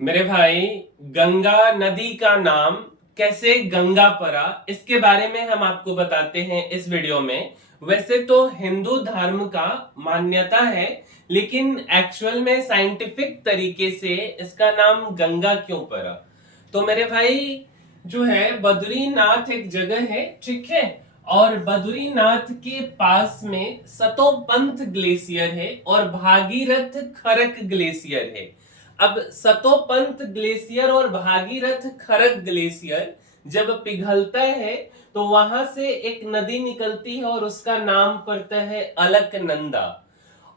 मेरे भाई, गंगा नदी का नाम कैसे गंगा पड़ा, इसके बारे में हम आपको बताते हैं इस वीडियो में। वैसे तो हिंदू धर्म का मान्यता है, लेकिन एक्चुअल में साइंटिफिक तरीके से इसका नाम गंगा क्यों पड़ा। तो मेरे भाई, जो है बद्रीनाथ एक जगह है, ठीक है। और बद्रीनाथ के पास में सतोपंथ ग्लेशियर है और भागीरथ खरक ग्लेशियर है। अब सतोपंथ ग्लेशियर और भागीरथ खरक ग्लेशियर जब पिघलता है तो वहां से एक नदी निकलती है और उसका नाम पड़ता है अलकनंदा।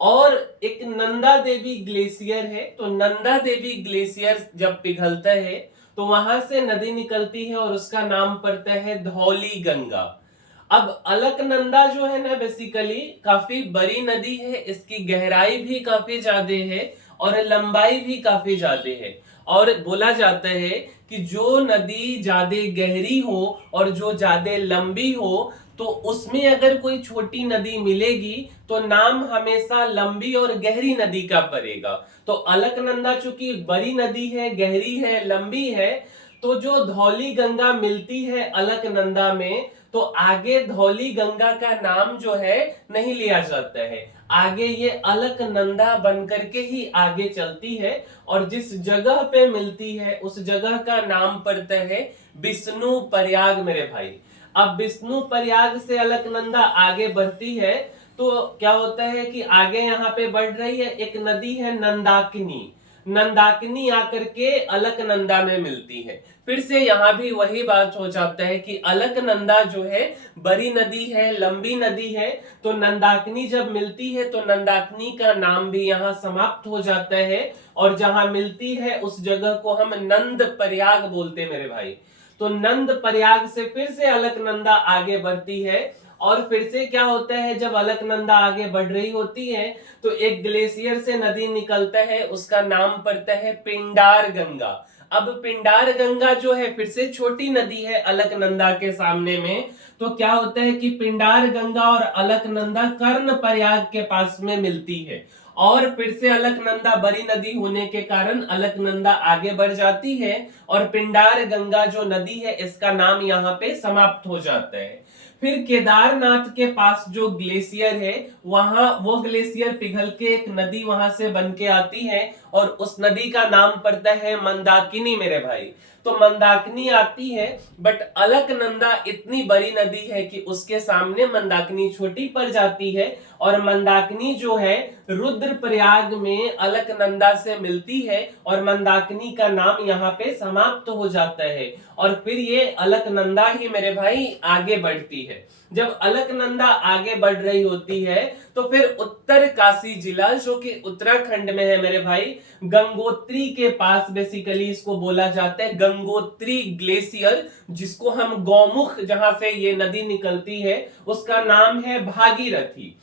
और एक नंदा देवी ग्लेशियर है, तो नंदा देवी ग्लेशियर जब पिघलता है तो वहां से नदी निकलती है और उसका नाम पड़ता है धौली गंगा। अब अलकनंदा जो है ना, बेसिकली काफी बड़ी नदी है, इसकी गहराई भी काफी ज्यादा है और लंबाई भी काफी ज्यादा है। और बोला जाता है कि जो नदी ज्यादा गहरी हो और जो ज्यादा लंबी हो, तो उसमें अगर कोई छोटी नदी मिलेगी तो नाम हमेशा लंबी और गहरी नदी का पड़ेगा। तो अलकनंदा चूंकि बड़ी नदी है, गहरी है, लंबी है, तो जो धौली गंगा मिलती है अलकनंदा में, तो आगे धौली गंगा का नाम जो है नहीं लिया जाता है। आगे ये अलकनंदा बनकर के ही आगे चलती है और जिस जगह पे मिलती है उस जगह का नाम पड़ता है विष्णु प्रयाग मेरे भाई। अब विष्णु प्रयाग से अलकनंदा आगे बढ़ती है तो क्या होता है कि आगे यहाँ पे बढ़ रही है एक नदी है नंदाकिनी। नंदाकिनी आकर के अलकनंदा में मिलती है। फिर से यहाँ भी वही बात हो जाता है कि अलकनंदा जो है बड़ी नदी है, लंबी नदी है, तो नंदाकिनी जब मिलती है तो नंदाकिनी का नाम भी यहाँ समाप्त हो जाता है और जहां मिलती है उस जगह को हम नंद प्रयाग बोलते मेरे भाई। तो नंद प्रयाग से फिर से अलकनंदा आगे बढ़ती है और फिर से क्या होता है, जब अलकनंदा आगे बढ़ रही होती है तो एक ग्लेशियर से नदी निकलता है, उसका नाम पड़ता है पिंडार गंगा। अब पिंडार गंगा जो है फिर से छोटी नदी है अलकनंदा के सामने में। तो क्या होता है कि पिंडार गंगा और अलकनंदा कर्ण प्रयाग के पास में मिलती है और फिर से अलकनंदा बड़ी नदी होने के कारण अलकनंदा आगे बढ़ जाती है और पिंडार गंगा जो नदी है इसका नाम यहाँ पे समाप्त हो जाता है। फिर केदारनाथ के पास जो ग्लेशियर है, वहां वो ग्लेशियर पिघल के एक नदी वहां से बन के आती है और उस नदी का नाम पड़ता है मंदाकिनी मेरे भाई। तो मंदाकिनी आती है, बट अलकनंदा इतनी बड़ी नदी है कि उसके सामने मंदाकिनी छोटी पड़ जाती है और मंदाकिनी जो है रुद्रप्रयाग में अलकनंदा से मिलती है और मंदाकिनी का नाम यहाँ पे समाप्त हो जाता है और फिर ये अलकनंदा ही मेरे भाई आगे बढ़ती है। जब अलकनंदा आगे बढ़ रही होती है तो फिर उत्तर काशी जिला जो कि उत्तराखंड में है मेरे भाई, गंगोत्री के पास बेसिकली इसको बोला जाता है गंगोत्री ग्लेशियर, जिसको हम गौमुख जहां से ये नदी निकलती है उसका नाम है भागीरथी।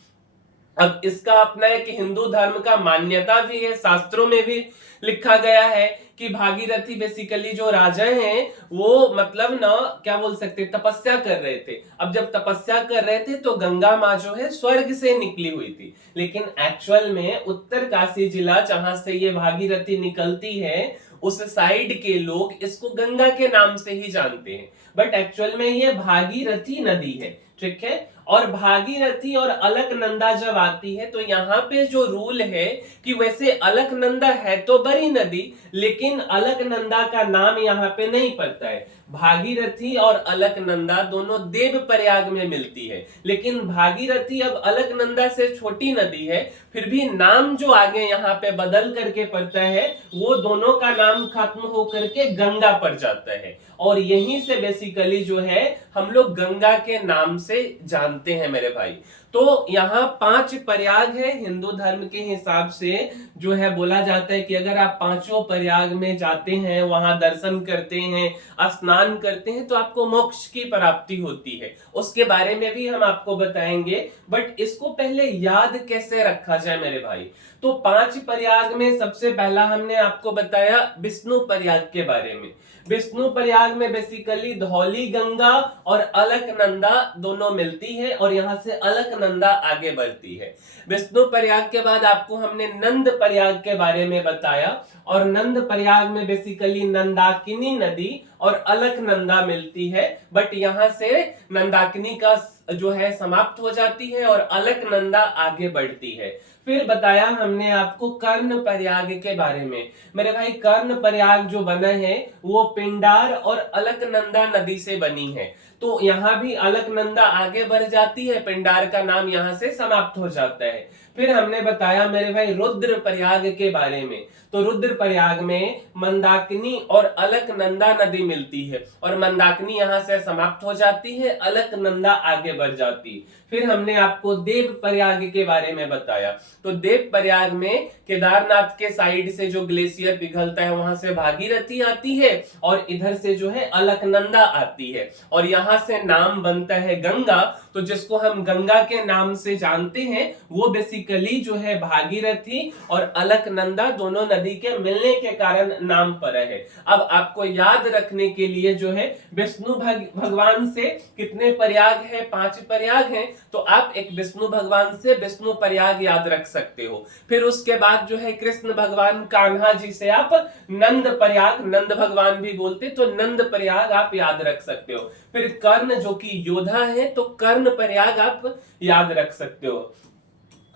अब इसका अपना एक हिंदू धर्म का मान्यता भी है, शास्त्रों में भी लिखा गया है कि भागीरथी बेसिकली जो राजा हैं वो मतलब ना क्या बोल सकते, तपस्या कर रहे थे। अब जब तपस्या कर रहे थे तो गंगा माँ जो है स्वर्ग से निकली हुई थी, लेकिन एक्चुअल में उत्तर काशी जिला जहां से ये भागीरथी निकलती है उस साइड के लोग इसको गंगा के नाम से ही जानते हैं, बट एक्चुअल में ये भागीरथी नदी है, ठीक है। और भागीरथी और अलकनंदा जब आती है तो यहाँ पे जो रूल है कि वैसे अलकनंदा है तो बड़ी नदी, लेकिन अलकनंदा का नाम यहाँ पे नहीं पड़ता है। भागीरथी और अलकनंदा दोनों देव प्रयाग में मिलती है, लेकिन भागीरथी अब अलकनंदा से छोटी नदी है, फिर भी नाम जो आगे यहाँ पे बदल करके पड़ता है वो दोनों का नाम खत्म होकर के गंगा पड़ जाता है और यहीं से बेसिकली जो है हम लोग गंगा के नाम से जानते हैं मेरे भाई। तो यहाँ 5 प्रयाग है हिंदू धर्म के हिसाब से, जो है बोला जाता है कि अगर आप पांचों प्रयाग में जाते हैं, वहां दर्शन करते हैं, स्नान करते हैं, तो आपको मोक्ष की प्राप्ति होती है। उसके बारे में भी हम आपको बताएंगे, बट इसको पहले याद कैसे रखा जाए मेरे भाई। तो 5 प्रयाग में सबसे पहला हमने आपको बताया विष्णु प्रयाग के बारे में। विष्णु प्रयाग में बेसिकली धौली गंगा और अलकनंदा दोनों मिलती है और यहाँ से अलकनंदा आगे बढ़ती है। विष्णु प्रयाग के बाद आपको हमने नंद प्रयाग के बारे में बताया और नंद प्रयाग में बेसिकली नंदाकिनी नदी और अलकनंदा मिलती है, बट यहाँ से नंदाकिनी का जो है समाप्त हो जाती है और अलकनंदा आगे बढ़ती है। फिर बताया हमने आपको कर्ण प्रयाग के बारे में। मेरे भाई कर्ण प्रयाग जो बना है वो पिंडार और अलकनंदा नदी से बनी है, तो यहाँ भी अलकनंदा आगे बढ़ जाती है, पिंडार का नाम यहाँ से समाप्त हो जाता है। फिर हमने बताया मेरे भाई रुद्र प्रयाग के बारे में। तो रुद्र प्रयाग में मंदाकिनी और अलकनंदा नदी मिलती है और मंदाकिनी यहाँ से समाप्त हो जाती है, अलकनंदा आगे बढ़ जाती है। फिर हमने आपको देव प्रयाग के बारे में बताया। तो देव प्रयाग में केदारनाथ के साइड से जो ग्लेशियर पिघलता है वहां से भागीरथी आती है और इधर से जो है अलकनंदा आती है और यहाँ से नाम बनता है गंगा। तो जिसको हम गंगा के नाम से जानते हैं वो बेसिकली जो है भागीरथी और अलकनंदा दोनों नदी के मिलने के कारण नाम पड़ा है। अब आपको याद रखने के लिए जो है विष्णु भगवान से कितने प्रयाग है, 5 प्रयाग हैं, तो आप एक विष्णु भगवान से विष्णु प्रयाग याद रख सकते हो। फिर उसके बाद जो है कृष्ण भगवान कान्हा जी से आप नंद प्रयाग, नंद भगवान भी बोलते, तो नंद प्रयाग आप याद रख सकते हो। फिर कर्ण जो कि योद्धा है तो कर्ण प्रयाग आप याद रख सकते हो।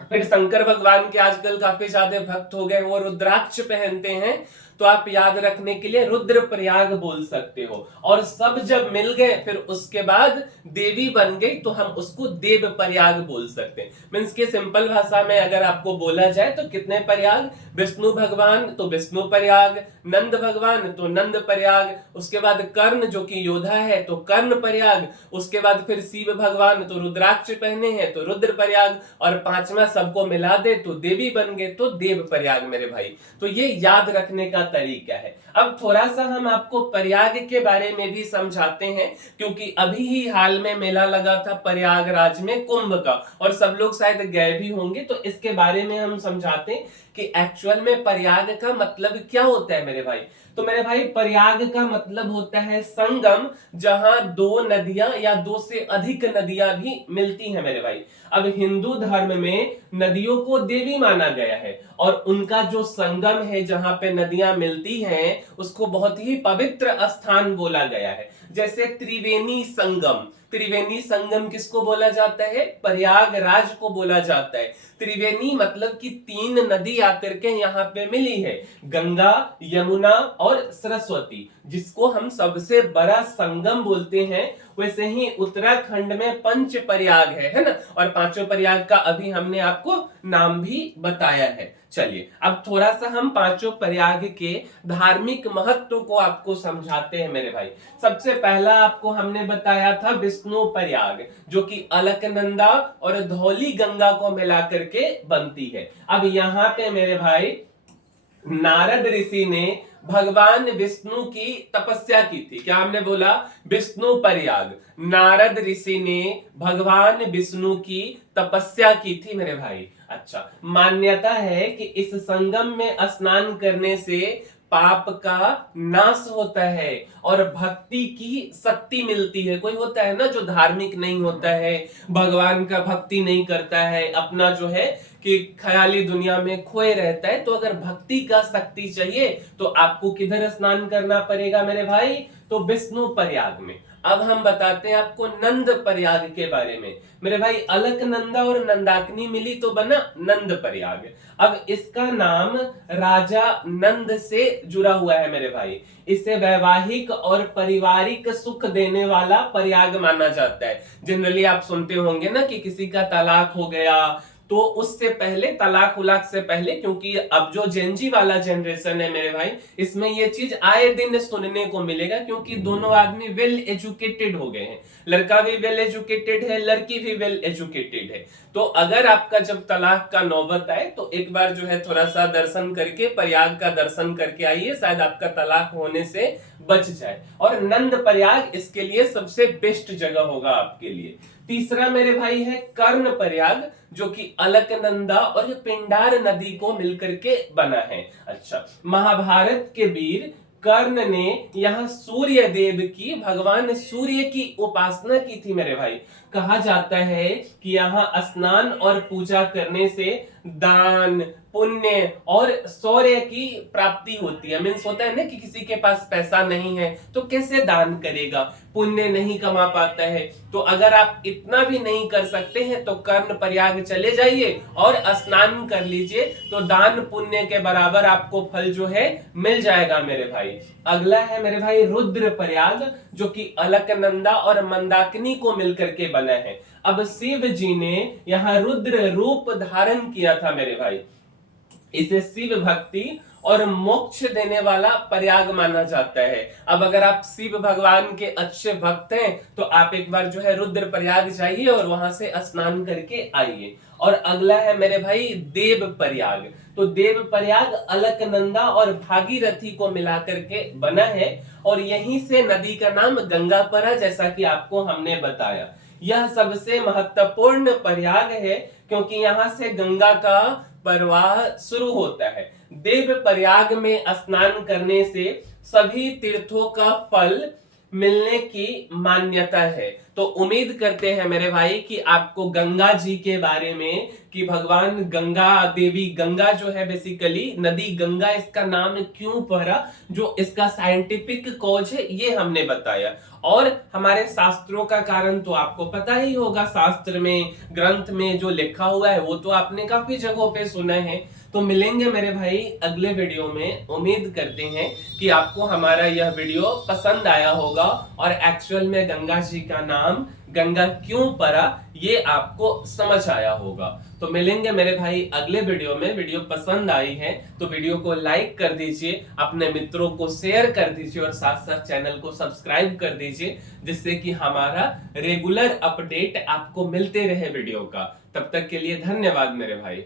फिर शंकर भगवान के आजकल काफी ज्यादा भक्त हो गए, वो रुद्राक्ष पहनते हैं, तो आप याद रखने के लिए रुद्र प्रयाग बोल सकते हो। और सब जब मिल गए फिर उसके बाद देवी बन गई तो हम उसको देव प्रयाग बोल सकते हैं। मीन्स के सिंपल भाषा में अगर आपको बोला जाए तो कितने प्रयाग, विष्णु भगवान तो विष्णु प्रयाग, नंद भगवान तो नंद प्रयाग, उसके बाद कर्ण जो कि योद्धा है तो कर्ण प्रयाग, उसके बाद फिर शिव भगवान तो रुद्राक्ष पहने हैं तो रुद्र प्रयाग, और 5वां सबको मिला दे तो देवी बन गए तो देव प्रयाग मेरे भाई। तो ये याद रखने का तरीका है। अब थोड़ा सा हम आपको प्रयाग के बारे में भी समझाते हैं, क्योंकि अभी ही हाल में मेला लगा था प्रयागराज में कुंभ का और सब लोग शायद गए भी होंगे, तो इसके बारे में हम समझाते हैं कि एक्चुअल में प्रयाग का मतलब क्या होता है मेरे भाई। तो मेरे भाई प्रयाग का मतलब होता है संगम, जहां 2 नदियां या 2 से अधिक नदियां भी मिलती हैं मेरे भाई। अब हिंदू धर्म में नदियों को देवी माना गया है और उनका जो संगम है जहां पे नदियां मिलती हैं उसको बहुत ही पवित्र स्थान बोला गया है। जैसे त्रिवेणी संगम, त्रिवेणी संगम किसको बोला जाता है, प्रयागराज को बोला जाता है। त्रिवेणी मतलब कि 3 नदी आकर के यहाँ पे मिली है, गंगा, यमुना और सरस्वती, जिसको हम सबसे बड़ा संगम बोलते हैं। वैसे ही उत्तराखंड में 5 प्रयाग है ना, और 5 प्रयाग का अभी हमने आपको नाम भी बताया है। चलिए अब थोड़ा सा हम 5 प्रयाग के धार्मिक महत्व को आपको समझाते हैं मेरे भाई। सबसे पहला आपको हमने बताया था विष्णु प्रयाग, जो कि अलकनंदा और धौली गंगा को मिला करके बनती है। अब यहाँ पे मेरे भाई नारद ऋषि ने भगवान विष्णु की तपस्या की थी। क्या हमने बोला, विष्णु प्रयाग, नारद ऋषि ने भगवान विष्णु की तपस्या की थी मेरे भाई। अच्छा, मान्यता है कि इस संगम में स्नान करने से पाप का नाश होता है और भक्ति की शक्ति मिलती है। कोई होता है ना जो धार्मिक नहीं होता है, भगवान का भक्ति नहीं करता है, अपना जो है कि ख्याली दुनिया में खोए रहता है, तो अगर भक्ति का शक्ति चाहिए तो आपको किधर स्नान करना पड़ेगा मेरे भाई, तो विष्णु प्रयाग में। अब हम बताते हैं आपको नंद प्रयाग के बारे में मेरे भाई। अलकनंदा और नंदाकिनी मिली तो बना नंद प्रयाग। अब इसका नाम राजा नंद से जुड़ा हुआ है मेरे भाई। इसे वैवाहिक और पारिवारिक सुख देने वाला प्रयाग माना जाता है। जनरली आप सुनते होंगे ना कि किसी का तलाक हो गया, तो उससे पहले, तलाक उलाक से पहले, क्योंकि अब जो जेनजी वाला जनरेशन है मेरे भाई, इसमें ये चीज आए दिन सुनने को मिलेगा, क्योंकि दोनों आदमी वेल एजुकेटेड हो गए हैं। लड़का भी वेल एजुकेटेड है, लड़की भी वेल एजुकेटेड है। तो अगर आपका जब तलाक का नौबत आए तो एक बार जो है थोड़ा सा दर्शन करके, प्रयाग का दर्शन करके आइए, शायद आपका तलाक होने से बच जाए। और नंद प्रयाग इसके लिए सबसे बेस्ट जगह होगा आपके लिए। तीसरा मेरे भाई है कर्णप्रयाग, जो कि अलकनंदा और पिंडार नदी को मिलकर के बना है। अच्छा, महाभारत के वीर कर्ण ने यहाँ सूर्य देव की, भगवान सूर्य की उपासना की थी मेरे भाई। कहा जाता है कि यहाँ स्नान और पूजा करने से दान, पुण्य और शौर्य की प्राप्ति होती है। मीन्स होता है ना कि किसी के पास पैसा नहीं है तो कैसे दान करेगा, पुण्य नहीं कमा पाता है, तो अगर आप इतना भी नहीं कर सकते हैं तो कर्णप्रयाग चले जाइए और स्नान कर लीजिए, तो दान पुण्य के बराबर आपको फल जो है मिल जाएगा मेरे भाई। अगला है मेरे भाई रुद्रप्रयाग, जो कि अलकनंदा और मंदाकिनी को मिलकर के बना है। अब शिव जी ने यहाँ रुद्र रूप धारण किया था मेरे भाई। इसे शिव भक्ति और मोक्ष देने वाला प्रयाग माना जाता है। अब अगर आप शिव भगवान के अच्छे भक्त हैं तो आप एक बार जो है रुद्र प्रयाग जाइए और वहां से स्नान करके आइए। और अगला है मेरे भाई देव प्रयाग। तो देव प्रयाग अलकनंदा और भागीरथी को मिलाकर के बना है और यहीं से नदी का नाम गंगा पड़ा, जैसा कि आपको हमने बताया। यह सबसे महत्वपूर्ण प्रयाग है क्योंकि यहाँ से गंगा का प्रवाह शुरू होता है। देव प्रयाग में स्नान करने से सभी तीर्थों का फल मिलने की मान्यता है। तो उम्मीद करते हैं मेरे भाई कि आपको गंगा जी के बारे में, कि भगवान गंगा देवी, गंगा जो है बेसिकली नदी गंगा इसका नाम क्यों पड़ा, जो इसका साइंटिफिक कॉज है ये हमने बताया। और हमारे शास्त्रों का कारण तो आपको पता ही होगा, शास्त्र में, ग्रंथ में जो लिखा हुआ है वो तो आपने काफी जगहों पे सुना है। तो मिलेंगे मेरे भाई अगले वीडियो में। उम्मीद करते हैं कि आपको हमारा यह वीडियो पसंद आया होगा और एक्चुअल में गंगा जी का नाम गंगा क्यों पड़ा ये आपको समझ आया होगा। तो मिलेंगे मेरे भाई अगले वीडियो में। वीडियो पसंद आई है तो वीडियो को लाइक कर दीजिए, अपने मित्रों को शेयर कर दीजिए और साथ साथ चैनल को सब्सक्राइब कर दीजिए, जिससे कि हमारा रेगुलर अपडेट आपको मिलते रहे वीडियो का। तब तक के लिए धन्यवाद मेरे भाई।